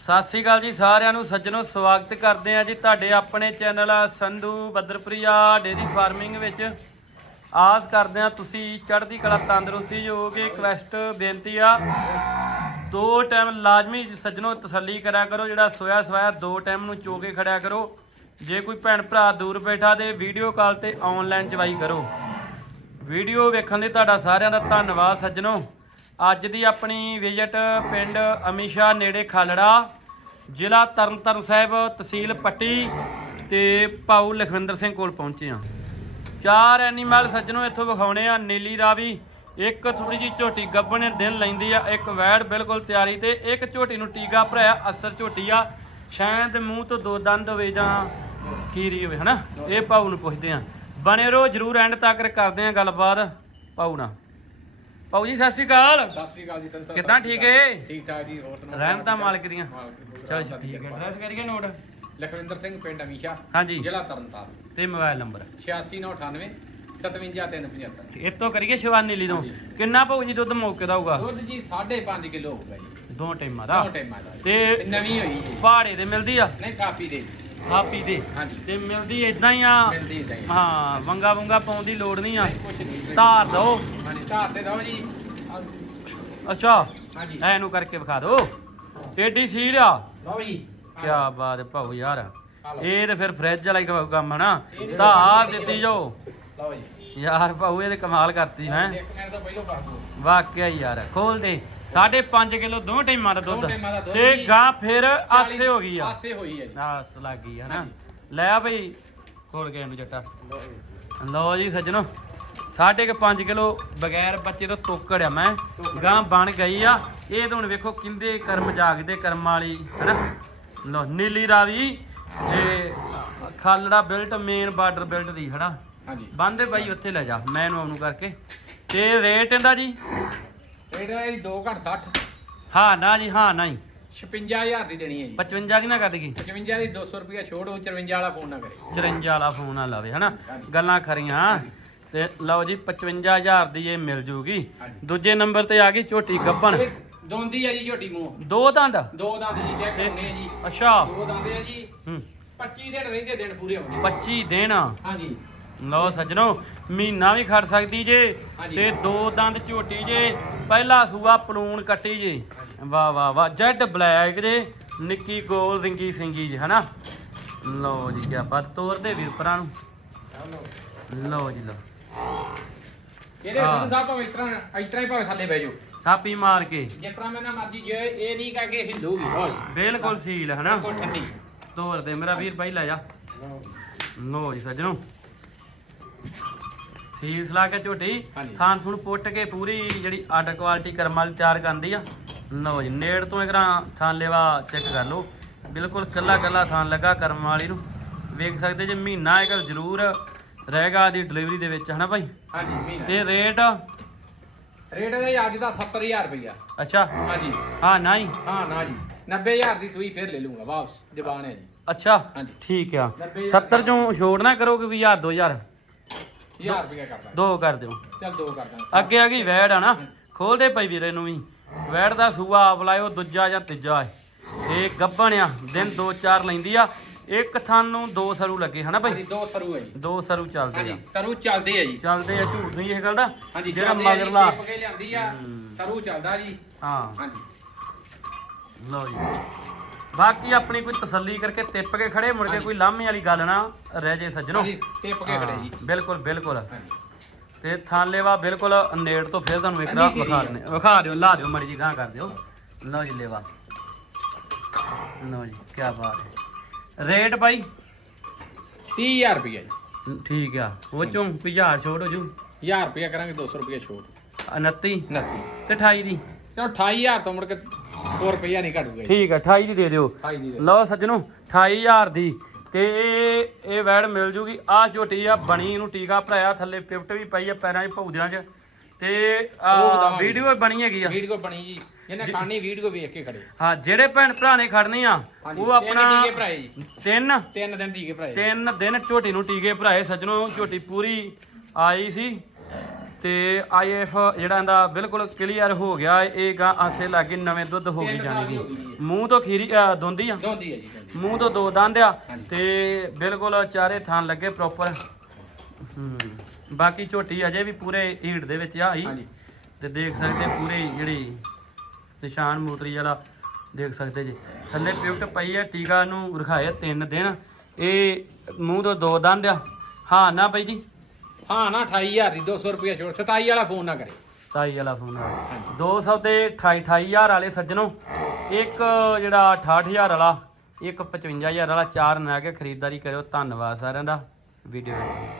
ਸਤਿ ਸ੍ਰੀ ਅਕਾਲ ਜੀ ਸਾਰਿਆਂ ਨੂੰ, ਸੱਜਣੋ, ਸਵਾਗਤ ਕਰਦੇ ਆ ਜੀ ਤੁਹਾਡੇ ਆਪਣੇ ਚੈਨਲ ਸੰਧੂ ਬੱਦਰਪ੍ਰਿਆ ਡੇਰੀ ਫਾਰਮਿੰਗ ਵਿੱਚ। ਆਸ ਕਰਦੇ ਆ ਤੁਸੀਂ ਚੜ੍ਹਦੀ ਕਲਾ ਤੰਦਰੁਸਤੀ ਹੋਗੇ ਰਿਕਵੈਸਟ ਬੇਨਤੀ ਆ। ਦੋ ਟਾਈਮ ਲਾਜ਼ਮੀ ਸੱਜਣੋ ਤਸੱਲੀ ਕਰਿਆ ਕਰੋ, ਜਿਹੜਾ ਸੋਇਆ ਸਵਾਇਆ ਦੋ ਟਾਈਮ ਨੂੰ ਚੋ ਕੇ ਖੜਿਆ ਕਰੋ। ਜੇ ਕੋਈ ਭੈਣ ਭਰਾ ਦੂਰ ਬੈਠਾ ਤੇ ਵੀਡੀਓ ਕਾਲ ਤੇ ਆਨਲਾਈਨ ਚਵਾਈ ਕਰੋ। ਵੀਡੀਓ ਵੇਖਣ ਲਈ ਤੁਹਾਡਾ ਸਾਰਿਆਂ ਦਾ ਧੰਨਵਾਦ ਸੱਜਣੋ। ਅੱਜ ਦੀ ਆਪਣੀ ਵਿਜ਼ਿਟ ਪਿੰਡ ਅਮੀਸ਼ਾ ਨੇੜੇ ਖਾਲੜਾ, ਜ਼ਿਲ੍ਹਾ ਤਰਨਤਾਰਨ ਸਾਹਿਬ, ਤਹਿਸੀਲ ਪੱਟੀ ਤੇ ਭਾਊ ਲਖਵਿੰਦਰ ਸਿੰਘ ਕੋਲ ਪਹੁੰਚੇ ਆ ਚਾਰ ਐਨੀਮਲ ਸੱਜਣੋ ਇੱਥੋਂ ਵਿਖਾਉਣੇ ਆ, ਨੀਲੀ ਰਾਵੀ, ਇੱਕ ਥੋੜੀ ਜੀ ਝੋਟੀ ਗੱਬਣ ਦਿਨ ਲੈਂਦੀ ਆ, ਇੱਕ ਵੈੜ ਬਿਲਕੁਲ ਤਿਆਰੀ ਤੇ ਇੱਕ ਝੋਟੀ ਨੂੰ ਟੀਕਾ ਭਰਾਇਆ ਅਸਰ ਝੋਟੀ ਆ। ਸ਼ਾਇਦ ਮੂੰਹ ਤੋਂ ਦੋ ਦੰਦ ਹੋਵੇ ਜਾਂ ਕੀਰੀ ਹੋਵੇ, ਹਨਾ? ਇਹ ਭਾਊ ਨੂੰ ਪੁੱਛਦੇ ਆ। ਬਣੇ ਰਹੋ, ਜਰੂਰ ਐਂਡ ਤੱਕ ਕਰਦੇ ਆ ਗੱਲਬਾਤ, ਭਾਊ ਨਾਲ। ਭਾਊ ਜੀ ਸਤਿ ਸ਼੍ਰੀ ਅਕਾਲ। ਸਤਿ ਸ੍ਰੀ ਅਕਾਲ ਜੀ ਸੰਸਦ ਕਿੱਦਾਂ ਠੀਕ ਏ? ਠੀਕ ਠਾਕ ਜੀ ਹੋਰ ਸੁਣਾਓ? ਰਹਿਣ ਤਾਂ ਮਾਲਕ ਦੀਆਂ। ਚਲ ਠੀਕ ਹੈ ਐਡਰੈਸ ਕਰੀਏ ਨੋਟ? ਲਖਵਿੰਦਰ ਸਿੰਘ ਪਿੰਡ ਅਮੀਸ਼ਾ ਹਾਂਜੀ। ਜ਼ਿਲ੍ਹਾ ਤਰਨਤਾਰਨ। ਤੇ ਮੋਬਾਈਲ ਨੰਬਰ? 86998 57375 ਇਹ ਤੋਂ ਕਰੀਏ ਸ਼ਿਵਾਨੀ ਲੀ ਤੋਂ। ਕਿੰਨਾ ਭਾਊ ਜੀ ਦੁੱਧ ਮੌਕੇ ਦਾ ਹੋਊਗਾ? ਦੁੱਧ ਜੀ 5.5 ਕਿਲੋ ਹੋਊਗਾ ਜੀ। ਦੋ ਟਾਈਮਾਂ ਦਾ। ਦੋ ਟਾਈਮਾਂ ਦਾ। ਤੇ ਤੇ ਨਵੀਂ ਹੋਈ ਜੀ। ਪਹਾੜੇ ਦੇ ਮਿਲਦੀ ਆ? ਨਹੀਂ ਥਾਪੀ ਦੇ। ਥਾਪੀ ਦੇ। ਹਾਂਜੀ। ਤੇ ਮਿਲਦੀ ਇਦਾਂ ਹੀ ਆ। ਮਿਲਦੀ ਇਦਾਂ ਹੀ ਹਾਂ ਵੰਗਾ ਵੰਗਾ ਪਾਉਣ ਦੀ ਲੋੜ ਨਹੀਂ ਆ। ਨਹੀਂ ਕੁਛ ਨਹੀਂ ਧਾਰ ਦੋ। ਹਾਂਜੀ ਧਾਰ ਤੇ ਦਿਓ ਜੀ। ਅੱਛਾ ਹਾਂਜੀ। ਐ ਨੂੰ ਕਰਕੇ ਵਿਖਾ ਦੋ। ਏਡੀ ਸੀਲ ਆ। ਲਓ ਜੀ। ਕੀ ਬਾਤ ਹੈ ਭਾਊ ਯਾਰ। ਇਹ ਤੇ ਫਿਰ ਫ੍ਰਿਜ ਵਾਲਾ ਹੀ ਕੰਮ ਹਨਾ? ਧਾਰ ਦਿੱਤੀ ਜੋ। ਲਓ ਜੀ। ਯਾਰ ਭਾਊ ਇਹ ਤੇ ਕਮਾਲ ਕਰਤੀ ਹੈ? ਇੱਕ ਮਿੰਟ ਤੋਂ ਪਹਿਲਾਂ ਪਾ ਦਿਓ ਵਾਕਿਆ ਹੀ ਯਾਰ ਖੋਲ ਦੇ। 5.5 ਕਿਲੋ ਦੋ ਟਾਈਮਾਂ ਦਾ ਦੁੱਧ। ਟਾਈਮਾਂ ਦਾ ਦੁੱਧ ਤੇ ਜੀ। ਗਾਂ ਫਿਰ ਆਸੇ ਹੋ ਗਈ ਆ। ਆਸੇ ਹੋਈ ਹੈ ਜੀ। ਆਸ ਲੱਗ ਗਈ ਆ ਹਨਾ। ਲੈ ਬਈ ਖੋਲ ਕੇ ਇਹਨੂੰ ਜੱਟਾ। ਲਓ ਜੀ ਲਓ ਜੀ ਸੱਜਣੋ ਸਾਢੇ ਕੁ 5 ਕਿਲੋ ਬਗੈਰ ਬੱਚੇ ਤੋਂ ਤੋਕੜ ਆ ਮੈਂ। ਗਾਂ ਬਣ ਗਈ ਆ। ਇਹ ਤਾਂ ਹੁਣ ਵੇਖੋ ਕਿੰਦੇ ਕਰਮ ਜਾਗਦੇ ਕਰਮ ਵਾਲੀ ਹੈਨਾ? ਲਓ ਨੀਲੀ ਰਾਵੀ ਤੇ Khalra belt main border belt ਦੀ ਹਨਾ? ਹਾਂਜੀ। ਬੰਦੇ ਬਾਈ ਉੱਥੇ ਲੈ ਜਾ ਮੈਂ ਇਹਨੂੰ ਉਹਨੂੰ ਕਰਕੇ। ਤੇ ਰੇਟ ਇਹਦਾ ਜੀ ਇਹਦਾ ਜੀ 2 ਘੰਟ 60 ਹਾਂ ਨਾ ਜੀ ਹਾਂ ਨਹੀਂ। 56000 ਦੀ ਦੇਣੀ ਹੈ ਜੀ। 55 ਦੀ ਨਾ ਕਰ ਦਗੀ 55 ਦੀ 200 ਰੁਪਿਆ ਛੋੜ ਉਹ 54 ਵਾਲਾ ਫੋਨ ਨਾ ਕਰੇ। 54 ਵਾਲਾ ਫੋਨ ਨਾ ਲਾਵੇ ਹਨਾ। ਗੱਲਾਂ ਖਰੀਆਂ। ਤੇ ਲਓ ਜੀ 55000 ਦੀ ਇਹ ਮਿਲ ਜੂਗੀ। ਦੂਜੇ ਨੰਬਰ ਤੇ ਆ ਗਈ ਝੋਟੀ ਗੱਬਣ। ਦੋਂਦੀ ਆ ਜੀ ਝੋਟੀ ਮੂੰਹ। ਦੋ ਦੰਦ? ਦੋ ਦੰਦ ਜੀ ਚੈੱਕ ਕਰਨੇ ਆ ਜੀ। ਅੱਛਾ। ਦੋ ਦੰਦ ਆ ਜੀ। ਹੂੰ। 25 ਦਿਨ ਰਹਿੰਦੇ ਦਿਨ ਪੂਰੇ ਹੋਣੇ 25 ਦਿਨ। ਹਾਂਜੀ। ਲਓ ਸੱਜਣੋ ਮਹੀਨਾ ਵੀ ਖੜ ਸਕਦੀ ਜੇ। ਤੇ ਦੋ ਦੰਦ ਝੋਟੀ ਜੇ ਪਹਿਲਾ ਸੂਆ ਪਲੂਣ ਕੱਟੀ ਜੇ। ਵਾਹ ਵਾਹ ਵਾਹ ਜੈਡ ਬਲੈਕ ਜੇ ਨਿੱਕੀ ਗੋਲ ਰਿੰਗੀ ਸਿੰਗੀ ਜੇ ਹਨਾ? ਲਓ ਜੀ ਕੀ ਬਾਤ ਤੋਰਦੇ ਵੀਰ ਭਰਾ ਨੂੰ। ਲਓ ਜੀ ਲਓ। ਇਹਦੇ। ਸੰਨ ਸਾਹਿਬ ਭਾਵੇਂ ਇਸ ਤਰ੍ਹਾਂ ਇਸ ਤਰ੍ਹਾਂ ਹੀ ਭਾਵੇਂ ਥੱਲੇ ਬਹਿ ਜਾਓ। ਥਾਪੀ ਮਾਰ ਕੇ। ਜਿਸ ਤਰ੍ਹਾਂ ਮੈਂ ਨਾ ਮਰਜ਼ੀ ਜੇ ਇਹ ਨਹੀਂ ਕਰਕੇ ਹਿੱਲੂਗੀ ਹੋ ਜੀ ਬਿਲਕੁਲ ਸੀਲ ਹਨਾ? ਕੋਈ ਠੰਡੀ। ਤੋਰ ਦੇ ਮੇਰਾ ਵੀਰ ਭਾਈ ਲੈ ਜਾ। ਲਓ ਜੀ ਸੱਜਣੋ। ਸੀਸ ਲਾ ਕੇ ਝੋਟੀ। ਹਾਂਜੀ। ਥਾਂ ਥੁਣ ਪੁੱਟ ਕੇ ਪੂਰੀ ਜਿਹੜੀ ਅੱਡ ਕੁਆਲਿਟੀ ਕਰਮ ਵਾਲੀ ਤਿਆਰ ਕਰਦੀ ਆ। ਲਓ ਜੀ ਨੇੜ ਤੋਂ ਇਕਰਾਂ ਥਾਂ ਲੈਵਾ ਚੈੱਕ ਕਰ ਲਓ। ਬਿਲਕੁਲ ਕੱਲਾ ਕੱਲਾ ਥਾਂ ਲੱਗਾ ਕਰਮ ਵਾਲੀ ਨੂੰ। ਵੇਖ ਸਕਦੇ ਜੇ ਮਹੀਨਾ ਇੱਕ ਜ਼ਰੂਰ ਰਹੇਗਾ ਦੀ ਡਿਲੀਵਰੀ ਦੇ ਵਿੱਚ ਹਨਾ ਭਾਈ? ਹਾਂਜੀ ਮਹੀਨਾ। ਤੇ ਰੇਟ ਰੇਟ ਇਹਦਾ ਜੀ ਅੱਜ ਦਾ 70000 ਰੁਪਇਆ ਅੱਛਾ। ਹਾਂਜੀ। ਹਾਂ ਨਹੀਂ ਹਾਂ ਨਾ ਜੀ। 90000 ਦੀ ਸੂਈ ਫਿਰ ਲੈ ਲੂੰਗਾ ਵਾਪਸ ਜ਼ਬਾਨ ਹੈ ਜੀ। ਅੱਛਾ। ਹਾਂਜੀ। ਠੀਕ ਆ। 90,000 70 ਚੋਂ ਛੋੜ ਨਾ ਕਰੋ ਕਿ 1000 2000 1000 ਰੁਪਇਆ ਕਰਦਾ। ਦੋ ਕਰ ਦਿਓ। ਚੱਲ ਦੋ ਕਰਦਾ ਅੱਗੇ ਆ ਗਈ ਵੈੜ ਆ ਨਾ। ਖੋਲਦੇ ਪਈ ਵੀਰੇ ਨੂੰ ਵੀ। ਵੈੜ ਦਾ ਸੂਆ ਆਪ ਲਾਇਓ ਦੂਜਾ ਜਾਂ ਤੀਜਾ ਹੈ ਇਹ ਗੱਭਣ ਆ ਦਿਨ ਦੋ ਚਾਰ ਲੈਂਦੀ ਆ। ਇੱਕ ਥਣ ਨੂੰ ਦੋ ਸਰੂ ਲੱਗੇ ਹਨਾ ਹਾਂਜੀ ਭਾਈ ਦੋ ਸਰੂ ਹੈ ਜੀ। ਦੋ ਸਰੂ ਚੱਲਦੇ ਹਾਂਜੀ ਆ ਸਰੂ ਚੱਲਦੇ ਆ ਜੀ। ਚੱਲਦੇ ਆ ਝੂਠ ਨਹੀਂ ਇਹ ਗੱਲ ਦਾ। ਹਾਂਜੀ ਜਿਹੜਾ ਚੱਲਦੇ ਆ ਜੀ, ਮਗਰਲਾ। ਟਿੱਪ ਕੇ ਲਿਆਂਦੀ ਆ। ਸਰੂ ਚੱਲਦਾ ਜੀ। ਹਾਂ। ਹਾਂਜੀ। ਲਓ ਜੀ। ਬਾਕੀ ਆਪਣੀ ਕੋਈ ਤਸੱਲੀ ਕਰਕੇ ਤਿੱਪ ਕੇ ਖੜੇ ਮੁੜ ਕੇ। ਕੋਈ ਲਾਮੇ ਵਾਲੀ ਗੱਲ ਨਾ ਰਹਿ ਜੇ ਸੱਜਣੋ। ਹਾਂਜੀ ਟਿੱਪ ਕੇ ਖੜੇ ਜੀ। ਬਿਲਕੁਲ ਬਿਲਕੁਲ। ਹਾਂਜੀ। ਤੇ ਥਾਲੇਵਾ ਬਿਲਕੁਲ ਨੇੜ ਤੋਂ ਫਿਰ ਤੁਹਾਨੂੰ ਇੱਕ ਕੀਤੀ ਵਿਖਾ। ਦਿੰਦੇ ਵਿਖਾ ਦਿਓ ਲਾ ਦਿਓ ਮੜੀ ਜੀ ਗਾਂ ਕਰ ਦਿਓ। ਲਓ ਜੀ ਲੇਵਾ। ਲਓ ਜੀ ਕੀ ਬਾਤ ਹੈ। ਰੇਟ ਭਾਈ 30000 ਰੁਪਇਆ ਜੀ। ਠੀਕ ਆ। ਉਹ ਚੋਂ ਕੋਈ ਹਜ਼ਾਰ ਛੋਟ ਹੋ ਜੂ? 1000 ਰੁਪਇਆ ਕਰਾਂਗੇ 200 ਰੁਪਇਆ ਛੋਟ। 29 29 ਤੇ 28 ਦੀ? ਚਲੋ 28000 ਤੋਂ ਮੁੜ ਕੇ 100 ਰੁਪਇਆ ਨਹੀਂ ਘਟੂਗਾ ਜੀ। ਠੀਕ ਆ 28 ਦੀ ਦੇ ਦਿਓ। 28 ਦੀ ਦੇ। ਲਓ ਸੱਜਣੋ 28000 ਦੀ। ਤੇ ਇਹ ਇਹ ਵੈੜ ਮਿਲ ਜੂਗੀ। ਆ ਝੋਟੀ ਆ ਬਣੀ ਨੂੰ ਟੀਕਾ ਭਰਾਇਆ ਥੱਲੇ ਪਿਫਟ ਵੀ ਪਈ ਆ ਪੈਰਾਂ 'ਚ ਭੌਦਿਆਂ 'ਚ। ਤੇ ਉਹ ਬਤਾਵਾਂਗੇ। ਵੀਡੀਓ ਬਣੀ ਹੈਗੀ ਆ। ਵੀਡੀਓ ਬਣੀ ਜੀ। ਜਿਹਨੇ ਖਾਣੀ ਵੀਡੀਓ ਵੇਖ ਕੇ ਖੜੇ। ਹਾਂ ਜਿਹੜੇ ਭੈਣ ਭਰਾ ਨੇ ਖੜਨੀ ਆ ਹਾਂਜੀ, ਉਹ ਤਿੰਨ ਆਪਣਾ ਟੀਕੇ ਭਰਾਏ ਜੀ। ਤਿੰਨ ਤਿੰਨ ਦਿਨ ਟੀਕੇ ਭਰਾਏ। ਤਿੰਨ ਦਿਨ ਝੋਟੀ ਨੂੰ ਟੀਕੇ ਭਰਾਏ। ਸੱਜਣੋ ਝੋਟੀ ਪੂਰੀ ਆਈ ਸੀ। ਤੇ ਆਈਐਫ ਜਿਹੜਾ ਇਹਦਾ ਬਿਲਕੁਲ ਕਲੀਅਰ ਹੋ ਗਿਆ ਇਹ ਗਾਂ ਆਸੇ ਲਾਗੇ ਨਵੇਂ ਦੁੱਧ ਹੋ ਗਈ ਜਾਣੀ ਜੀ। ਮੂੰਹ ਤੋਂ ਖੀਰੀ ਦੋਂਦੀ ਆ? ਦੋਂਦੀ ਹੈ ਜੀ ਮੂੰਹ ਤੋਂ ਦੋ ਦੰਦ ਆ। ਤੇ ਬਿਲਕੁਲ ਚਾਰੇ ਥਾਂ ਲੱਗੇ ਪ੍ਰੋਪਰ ਬਾਕੀ ਝੋਟੀ ਅਜੇ ਵੀ ਪੂਰੇ ਹੀਟ ਦੇ ਵਿੱਚ ਆਈ। ਤੇ ਦੇਖ ਸਕਦੇ ਪੂਰੇ ਜਿਹੜੀ ਨਿਸ਼ਾਨ ਮੋਟਰੀ ਵਾਲਾ ਦੇਖ ਸਕਦੇ ਜੀ। ਥੱਲੇ ਪਿਵਟ ਪਈ ਹੈ ਟੀਕਾ ਨੂੰ ਰਖਾਇਆ ਤਿੰਨ ਦਿਨ। ਇਹ ਮੂੰਹ ਤੋਂ ਦੋ ਦੰਦ ਆ। ਹਾਂ ਨਾ ਬਾਈ ਜੀ। ਹਾਂ ਨਾ 28000 ਦੀ 200 ਰੁਪਏ ਛੋੜ 27 ਵਾਲਾ ਫੋਨ ਨਾ ਕਰੇ। ਤਾਈ ਵਾਲਾ ਫੋਨ ਆ 200 ਤੇ 28 28000 ਵਾਲੇ ਸੱਜਣੋ ਇੱਕ ਜਿਹੜਾ 68000 ਵਾਲਾ ਇੱਕ 55000 ਵਾਲਾ ਚਾਰ ਨਾ ਕੇ ਖਰੀਦਦਾਰੀ ਕਰਿਓ। ਧੰਨਵਾਦ ਸਾਰਿਆਂ ਦਾ। ਵੀਡੀਓ